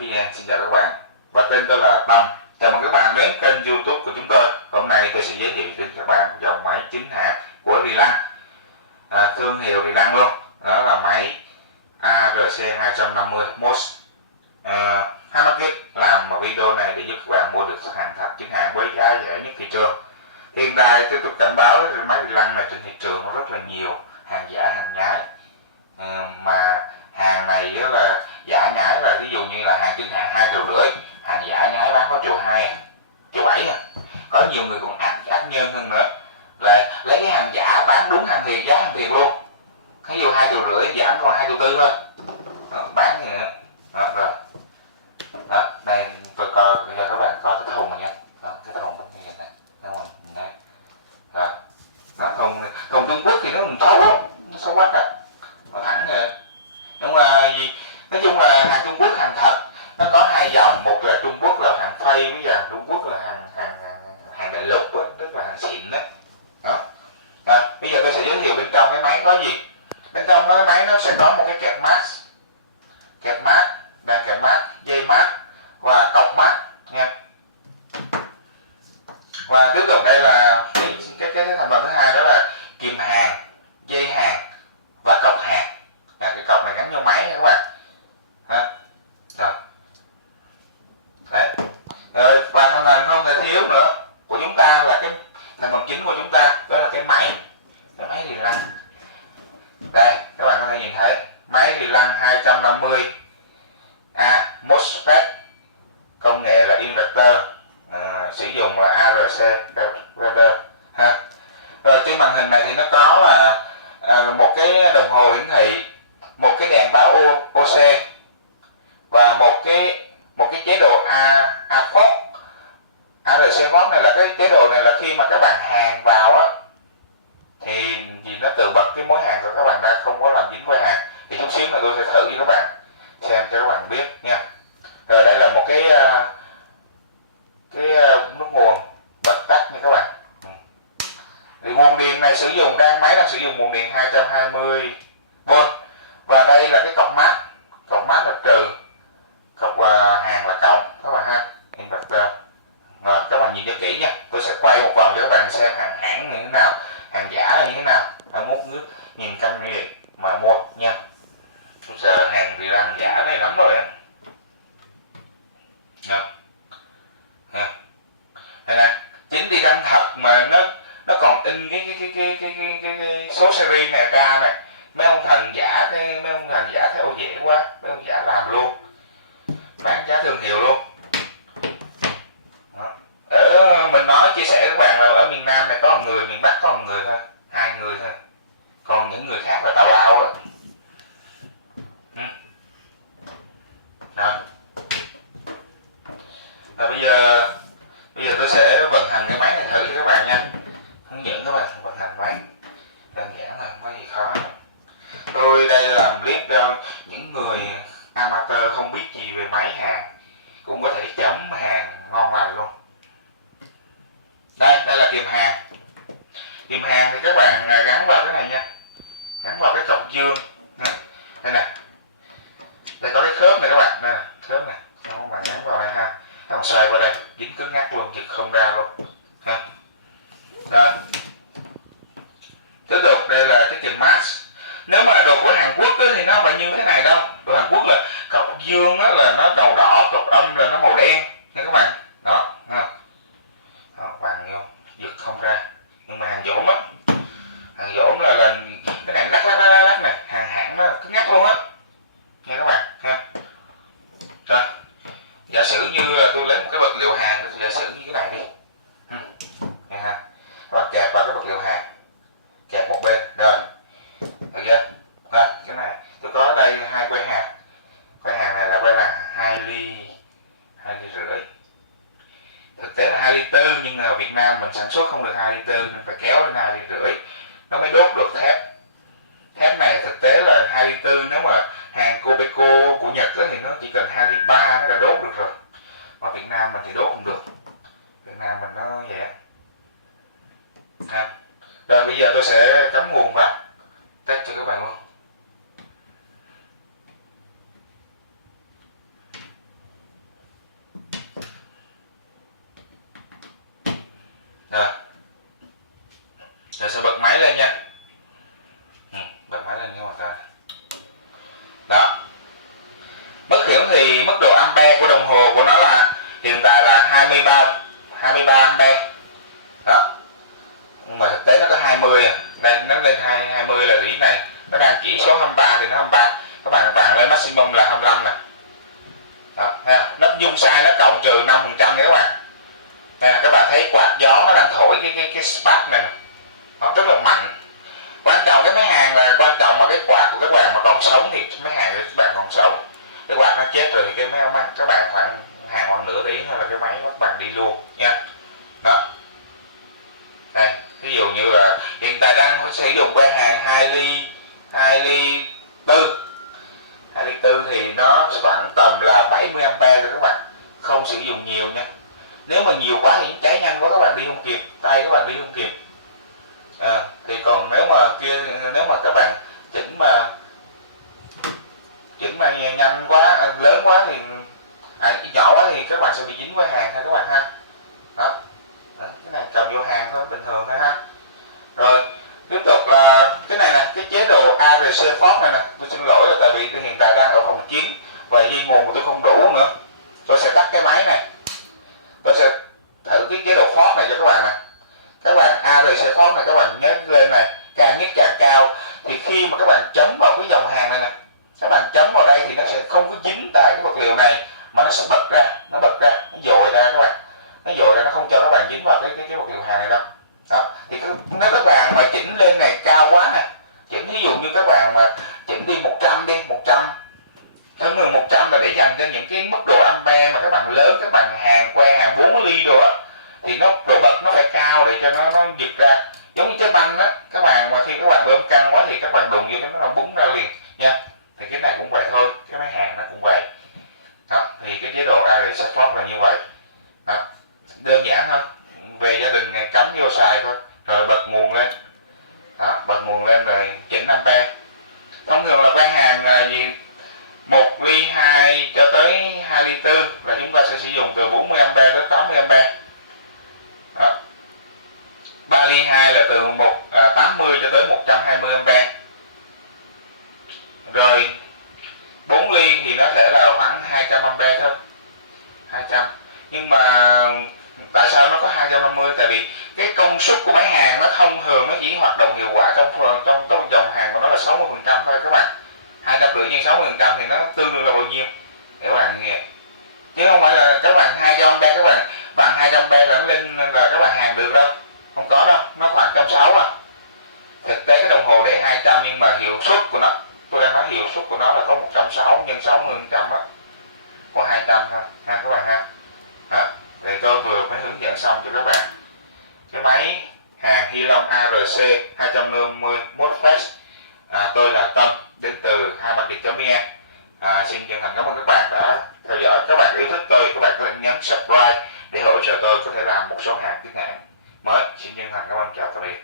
vn. Xin chào các bạn và tên tôi là Tâm. Chào mừng các bạn đến kênh YouTube của chúng tôi. Hôm nay tôi sẽ giới thiệu đến các bạn dòng máy chính hãng của Rilang, thương hiệu Rilang luôn. Đó là máy ARC 250 MOS 20kg. Làm video này để giúp các bạn mua được hàng thật chính hãng với giá rẻ nhất thị trường. Hiện tại tôi cảnh báo máy Rilang này trên thị trường nó rất là nhiều hàng giả, hàng nhái, mà hàng này đó là giả nhái, là ví dụ như là hàng chính hãng 2,5 triệu, hàng giả nhái bán có 1,2 triệu, 1,7 triệu. Có nhiều người còn ác nhân hơn nữa, là lấy cái hàng giả bán đúng hàng thiệt, giá hàng thiệt luôn. Ví dụ 2,5 triệu giảm còn 2,4 triệu thôi, bán như nữa. Rồi đây tôi coi cho các bạn coi cái thùng nha, cái thùng như này, đúng không? Đấy. Nó thùng Trung Quốc thì nó không xấu lắm, nó xấu mắt nó thẳng rồi. Nhưng mà nói chung là hàng Trung Quốc hàng thật, nó có hai dòng, một là Trung Quốc là hàng phay, với dòng Trung Quốc là hàng đại lục đó, tức là hàng xịn đó. Bây giờ tôi sẽ giới thiệu bên trong cái máy có gì. Bên trong cái máy nó sẽ có một cái kẹp mát, dây mát và cọc mát nha. Và tiếp tục đây là cái thành phần thứ hai, đó là kìm hàng, dây hàng và cọc hàng. Cái cọc này gắn vô máy nha các bạn. Đấy. Và thành phần không thể thiếu nữa của chúng ta là cái thành phần chính của chúng ta, đó là cái máy Rilang. Đây các bạn có thể nhìn thấy máy Rilang 250A MOSFET, công nghệ là inverter, sử dụng là ARC Reader ha. Rồi trên màn hình này thì nó có là một cái đồng hồ hiển thị, một cái đèn báo OC và một cái chế độ ARC mode. Này là cái chế độ này là khi mà các bạn hàng vào á thì nó tự bật cái mối hàng của các bạn ra, không có làm dính với hàng. Thì chút xíu là tôi sẽ thử với các bạn xem cho các bạn biết nha. Rồi đây là một cái nước nguồn bật tắt nha các bạn. Thì nguồn điện này máy đang sử dụng nguồn điện 220V. Và đây là cái cọc mát là trừ, cọc hàng là cộng các bạn ha, inverter. Rồi các bạn nhìn cho kỹ nha, tôi sẽ quay một vòng cho các bạn xem hàng hãng như thế nào, hàng giả là như thế nào. 21 nước nhìn canh nghìn mà mua nha. Giờ hàng thì đang giả này lắm rồi á. Đây nè, chính thì đang thật mà nó còn in cái số series này ra này. Mấy ông thần giả thấy ô dễ quá, mấy ông giả làm luôn, bán giá thương hiệu luôn. Mình nói chia sẻ các bạn là ở miền Nam này có một người, miền Bắc có một người thôi, 2 người thôi, còn những người khác là tào lao á. Rồi bây giờ tôi sẽ vận hành cái máy này thử cho các bạn nha, hướng dẫn các bạn vận hành máy. Đơn giản thôi, không có gì khó. Tôi đây làm clip cho những người amateur không biết gì về máy hàng, cũng có thể chấm hàng ngon lành luôn. Đây là kìm hàng. Kìm hàng thì các bạn gắn vào cái này nha, gắn vào cái cọc dương đây nè. Đây có cái khớp này các bạn, đây nè, khớp này, các bạn gắn vào đây ha. Các bạn xoay qua đây, dính cứng ngắc luôn, chực không ra luôn ha. Rồi tiếp tục đây là cái kìm mask. Nếu mà đồ của Hàn Quốc thì nó phải như thế này đâu. Đồ Hàn Quốc là cọc dương là nó màu đỏ, cọc âm là nó màu đen nha các bạn. Đó vàng vô giật không ra. Nhưng mà hàng dỗm á, là cái này lắc này, hàng hãng nó cứng ngắc luôn á nha các bạn ha. Rồi giả sử như tôi lấy một cái vật liệu hàng, thì giả sử như cái này đi ha, và kẹp vào cái vật liệu hàng, kẹp một bên rồi, được chưa? Rồi cái này tôi có ở đây 2 que hàng. Que hàng này là que là 2 ly rưỡi. Thực tế là 2,4 ly, nhưng mà Việt Nam mình sản xuất không được 2,4 ly nên phải kéo lên 2,5 ly nó mới đốt được thép. Thép này thực tế là 2,4 ly, nếu mà hàng Cobeco của Nhật thì nó chỉ cần 2,3 ly nó đã đốt được rồi. Mà Việt Nam mình thì đốt không được. Việt Nam mình nó vậy. Rồi bây giờ tôi sẽ cắm nguồn vào, test cho các bạn luôn. Rồi, tôi sẽ bật máy lên nha. Bật máy lên các bạn coi. Đó. Mức hiển thì mức độ ampe của đồng hồ của nó là hiện tại là 23 ampe. Đó. Nhưng mà thực tế nó có 20 à. Nên nó lên 20 là lý này. Nó đang chỉ số 23 thì nó 23. Các bạn vặn lên maximum là 25 nè. Đó, nó dung sai nó cộng trừ 5% nha các bạn. Nên là các bạn thấy quạt gió nó đang thổi cái spark này. Nó rất là mạnh. Quan trọng cái máy hàng là quan trọng mà cái quạt của các bạn mà còn sống thì máy hàng của các bạn còn sống. Cái quạt nó chết rồi thì cái máy các bạn khoảng hàng khoảng nửa tiếng thôi là cái máy các bạn đi luôn nha. Đó. Đây, ví dụ như là hiện tại đang sử dụng que hàng 2 ly 2 ly 4 thì nó khoảng tầm là 70 ampe rồi các bạn. Không sử dụng nhiều nha. Nếu mà nhiều quá thì cháy nhanh quá các bạn đi không kịp, tay các bạn đi không kịp. Thì còn nếu mà các bạn chỉnh mà nhanh quá, lớn quá thì nhỏ quá thì các bạn sẽ bị dính với hàng ha các bạn ha. Đó. Cái này cầm vô hàng thôi, bình thường thôi ha. Rồi tiếp tục là cái này nè, cái chế độ ARC Force này nè. Tôi xin lỗi là tại vì tôi hiện tại đang ở phòng 9 và dây nguồn của tôi không đủ nữa. Tôi sẽ tắt cái máy này. Tôi sẽ thử cái chế độ Force này cho các bạn nè. Các bạn ARC Force này các bạn nhớ lên này, càng nhất càng cao thì khi mà các bạn chấm vào cái dòng hàng này nè, các bạn chấm vào đây thì nó sẽ không có dính tại cái vật liệu này mà nó sẽ bật ra, nó dội ra các bạn, nó dội ra, nó không cho các bạn dính vào cái vật liệu hàng này đâu. Đó thì nếu các bạn mà chỉnh lên này cao quá nè, chỉnh ví dụ như các bạn mà chỉnh đi 100 đi 100 là để dành cho những cái mức độ ampe mà các bạn lớn, các bạn que hàng 4 ly rồi á thì nó độ bật nó phải cao để cho nó giật ra, giống như trái banh á. Các bạn mà khi các bạn bơm căng quá thì các bạn đụng vô nó búng ra liền nha. Thì cái này cũng vậy thôi, cái máy hàng nó cũng vậy. Đó, thì cái chế độ ARC Force là như vậy. Đó, đơn giản thôi, về gia đình cắm vô xài thôi, rồi bật nguồn lên. Đó, bật nguồn lên rồi chỉnh ampe. Thông thường là bán hàng là gì 1 ly 2 cho tới 2 ly 4 là chúng ta sẽ sử dụng từ 40 ampe tới 80 ampe. Đó. 3 ly 2 là từ 80 cho tới 120 ampe. Rồi 4 ly thì nó sẽ là khoảng 200 ampe thôi. 200. Nhưng mà tại sao nó có 250? Tại vì cái công suất của máy hàng nó thông thường nó chỉ hoạt động hiệu quả trong dòng hàng của nó là 60% thôi các bạn. 250 nhân 60% thì nó tương đương là bao nhiêu? Để các bạn nghe. Chứ không phải là các bạn 200 ampe các bạn bằng 200 ampe là nó lên là các bạn hàng được đâu. Không có đâu, nó khoảng 160 à. Thực tế cái đồng hồ để 200 nhưng mà hiệu suất của nó, tôi đang nói hiệu suất của nó là có 160 nhân 60% á. Có 200 thôi ha các bạn ha. Đó. Thì tôi vừa mới hướng dẫn xong cho các bạn cái máy hàng Hilong ARC 250 MOSFET. Tôi là Tâm đến từ haibandit.vn. Xin chân thành cảm ơn các bạn đã theo dõi. Các bạn yêu thích tôi, các bạn có thể nhấn subscribe để hỗ trợ tôi có thể làm một số hàng tiếp theo mới. Xin chân thành cảm ơn, chào tạm biệt.